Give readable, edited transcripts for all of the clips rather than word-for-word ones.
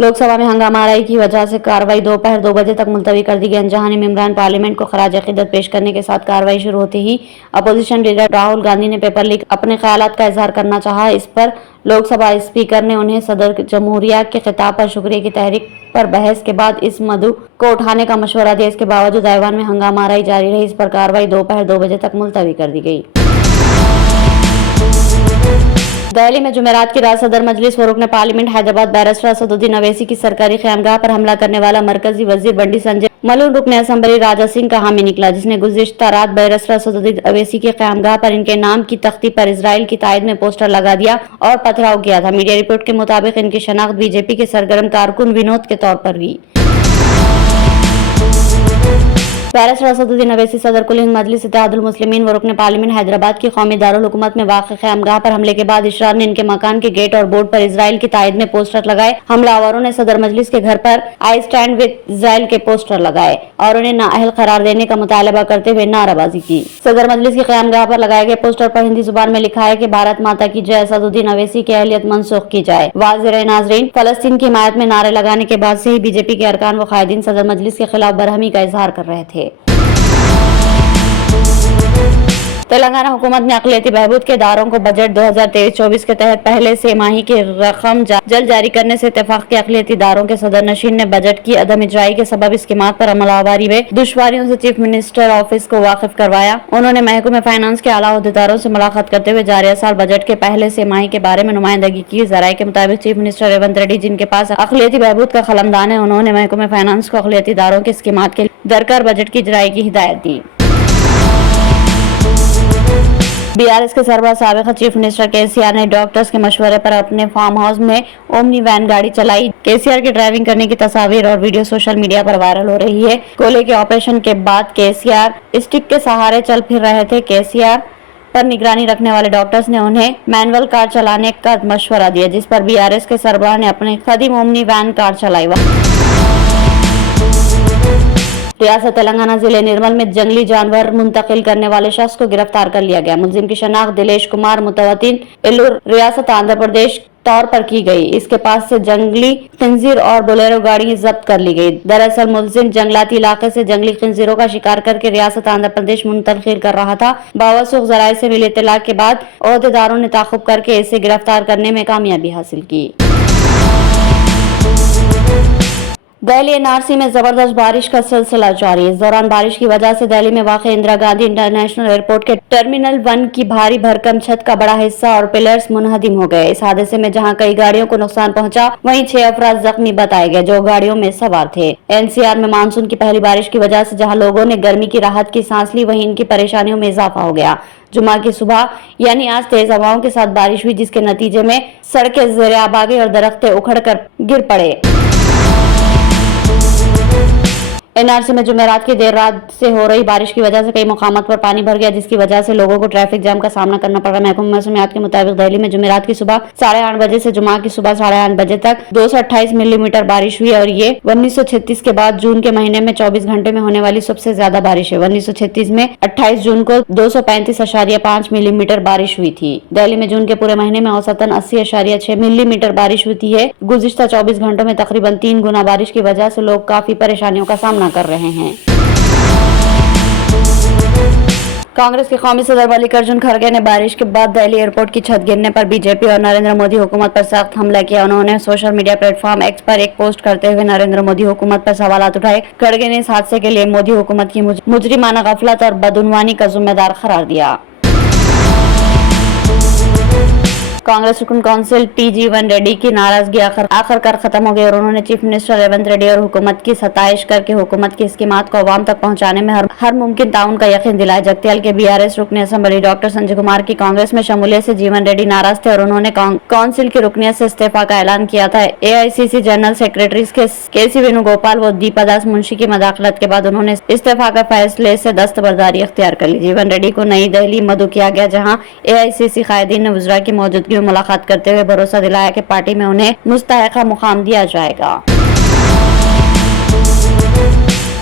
लोकसभा में हंगामाराई की वजह से कार्रवाई दोपहर 2 बजे तक मुलतवी कर दी गई। जहां इमरान पार्लियामेंट को खराज अकीदत पेश करने के साथ कार्रवाई शुरू होते ही अपोजिशन लीडर राहुल गांधी ने पेपर लीक अपने ख्यालात का इजहार करना चाहा। इस पर लोकसभा स्पीकर ने उन्हें सदर जमहूरिया के खिताब पर शुक्रिया की तहरीक पर बहस के बाद इस मद्दे को उठाने का मशवरा दिया। इसके बावजूद ऐवान में हंगामाराई जारी रही। इस पर कार्रवाई दोपहर 2 बजे तक मुलतवी कर दी गई। दिल्ली में जुमेरात की रात सदर मजलिस व रुकन पार्लियामेंट हैदराबाद बैरिस्टर असदुद्दीन अवैसी की सरकारी क़यामगाह पर हमला करने वाला मरकजी वजीर बंडी संजय मलून रुकन असम्बली राजा सिंह का हामी निकला, जिसने गुज़िश्ता रात बैरिस्टर असदुद्दीन अवैसी की क़यामगाह पर इनके नाम की तख्ती पर इजराइल की तायद में पोस्टर लगा दिया और पथराव किया था। मीडिया रिपोर्ट के मुताबिक इनकी शनाख्त बीजेपी के सरगर्म कारकुन विनोद के तौर पर हुई। बैरिस्टर असदुद्दीन अवैसी सदर कुल हिंद मजलिस इत्तेहादुल मुस्लिमीन व रुकन पार्लियामेंट हैदराबाद की कौमी दारुल हुकूमत में वाक़ क़यामगाह पर हमले के बाद इशरार ने इनके मकान के गेट और बोर्ड पर इजराइल की तायद में पोस्टर लगाए। हमलावरों ने सदर मजलिस के घर पर आई स्टैंड विद इजराइल के पोस्टर लगाए और उन्हें नाअहल करार देने का मुतालबा करते हुए नाराबाजी की। सदर मजलिस की क़यामगाह पर लगाए गए पोस्टर पर हिंदी जुबान में लिखा है कि भारत माता की जय, असदुद्दीन अवैसी की अहलियत मनसूख की जाए। वाज़ेह रहे नाज़रीन, फ़लस्तीन की हिमायत में नारे लगाने के बाद से ही बीजेपी के अरकान व कायदीन सदर मजलिस के खिलाफ बरहमी का इजहार कर रहे थे। तेलंगाना हुकूमत ने अक़लियती बहबूद के इदारों को बजट 2023-24 के तहत पहले से माही की रकम जल्द जारी करने से इत्तेफाक के अक़लियती इदारों के सदर नशीन ने बजट की अदम इजराई के सबब स्कीमात पर अमलावरी में दुश्वारियों से चीफ मिनिस्टर ऑफिस को वाकिफ करवाया। उन्होंने महकमे फाइनेंस के आला अहदेदारों से मुलाकात करते हुए जारी साल बजट के पहले से माही के बारे में नुमाइंदगी की। ज़राए के मुताबिक चीफ मिनिस्टर रेवंत रेड्डी, जिनके पास अक़लियती बहबूद का कलमदान है, उन्होंने महकमे फाइनेंस को अक़लियती इदारों के स्कीमात के दरकार बजट की इजराई की हिदायत दी। बीआरएस के सरबराह साबिक़ चीफ मिनिस्टर केसीआर ने डॉक्टर्स के मशवरे पर अपने फार्म हाउस में ओमनी वैन गाड़ी चलाई। केसीआर की ड्राइविंग करने की तस्वीर और वीडियो सोशल मीडिया पर वायरल हो रही है। कोले के ऑपरेशन के बाद केसीआर स्टिक के सहारे चल फिर रहे थे। केसीआर पर निगरानी रखने वाले डॉक्टर्स ने उन्हें मैनुअल कार चलाने का मशवरा दिया, जिस पर बीआरएस के सरबराह ने अपने खदीम ओमनी वैन कार चलाई। रियासत तेलंगाना जिले निर्मल में जंगली जानवर मुंतकिल करने वाले शख्स को गिरफ्तार कर लिया गया। मुलजिम की शनाख्त दिलेश कुमार मुतवतिन एलूर रियासत आंध्र प्रदेश तौर पर की गई। इसके पास से जंगली खिंजीर और बोलेरो गाड़ी जब्त कर ली गई। दरअसल मुलजिम जंगलाती इलाके से जंगली खिंजीरों का शिकार करके रियासत आंध्र प्रदेश मुंतकिल कर रहा था। बावसूख ज़राए से मिले इत्तला के बाद ओहदेदारों ने ताक़ुब करके इसे गिरफ्तार करने में कामयाबी हासिल की। दिल्ली एनआरसी में जबरदस्त बारिश का सिलसिला जारी है। इस दौरान बारिश की वजह से दिल्ली में वाक़ इंदिरा गांधी इंटरनेशनल एयरपोर्ट के टर्मिनल 1 की भारी भरकम छत का बड़ा हिस्सा और पिलर्स मुनहदिम हो गए। इस हादसे में जहां कई गाड़ियों को नुकसान पहुंचा, वहीं 6 अफराद जख्मी बताए गए जो गाड़ियों में सवार थे। एनसीआर में मानसून की पहली बारिश की वजह से जहाँ लोगों ने गर्मी की राहत की सांस ली, वहीं इनकी परेशानियों में इजाफा हो गया। जुमा की सुबह यानी आज तेज हवाओं के साथ बारिश हुई, जिसके नतीजे में सड़कें ज़ेर आब आ गई और दरख्तें उखड़ कर गिर पड़े। एनआरसी में जुमेरात की देर रात से हो रही बारिश की वजह से कई मकामात पर पानी भर गया, जिसकी वजह से लोगों को ट्रैफिक जाम का सामना करना पड़ा। महकमा मौसमियात के मुताबिक दिल्ली में जुमेरात की सुबह 8:30 बजे से जुमा की सुबह 8:30 बजे तक 228 मिलीमीटर बारिश हुई और ये 1936 के बाद जून के महीने में 24 घंटे में होने वाली सबसे ज्यादा बारिश है। 1936 में 28 जून को 235.5 मिलीमीटर बारिश हुई थी। दिल्ली में जून के पूरे महीने में औसतन 80.6 मिलीमीटर बारिश हुई है। गुज़िश्ता 24 घंटों में तकरीबन 3 गुना बारिश की वजह से लोग काफी परेशानियों का सामना कर रहे हैं। कांग्रेस के कौमी सदर मल्लिकार्जुन खड़गे ने बारिश के बाद दिल्ली एयरपोर्ट की छत गिरने पर बीजेपी और नरेंद्र मोदी हुकूमत पर सख्त हमला किया। उन्होंने सोशल मीडिया प्लेटफॉर्म एक्स पर एक पोस्ट करते हुए नरेंद्र मोदी हुकूमत पर सवालात उठाए। खड़गे ने इस हादसे के लिए मोदी हुकूमत की मुजरिमाना गफलत और बदउनवानी का जिम्मेदार करार दिया। कांग्रेस रुकन काउंसिल टी.जीवन रेड्डी की नाराजगी आखिरकार खत्म हो गई और उन्होंने चीफ मिनिस्टर रेवंत रेड्डी और हुकूमत की सताइश करके हुकूमत की स्कीमात को अवाम तक पहुंचाने में हर मुमकिन ताउन का यकीन दिलाया। जगतियाल के बीआरएस रुकन असम्बली डॉक्टर संजय कुमार की कांग्रेस में शमूलियत से जीवन रेड्डी नाराज थे और उन्होंने काउंसिल की रुकनियत से इस्तीफा का ऐलान किया था। AICC general secretary KC. Venugopal व दीपा दास मुंशी की मदाखलत के बाद उन्होंने इस्तीफा का फैसले से दस्तबरदारी अख्तियार कर ली। जीवन रेड्डी को नई दिल्ली मदऊ किया गया, जहाँ एआईसीसी कायदीन ने वज़रा की मौजूदगी में मुलाकात करते हुए भरोसा दिलाया कि पार्टी में उन्हें मुस्तहक़ा मुकाम दिया जाएगा।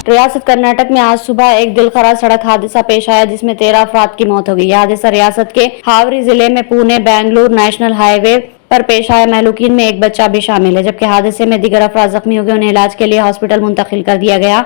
रियासत कर्नाटक में आज सुबह एक दिलखराज सड़क हादसा पेश आया, जिसमें 13 अफराद की मौत हो गई। यह हादसा रियासत के हावरी जिले में पुणे बेंगलुरु नेशनल हाईवे पर पेश आए महलूकीन में एक बच्चा भी शामिल है, जबकि हादसे में दीगर अफराद जख्मी हो गए, उन्हें इलाज के लिए हॉस्पिटल मुंतकिल कर दिया गया।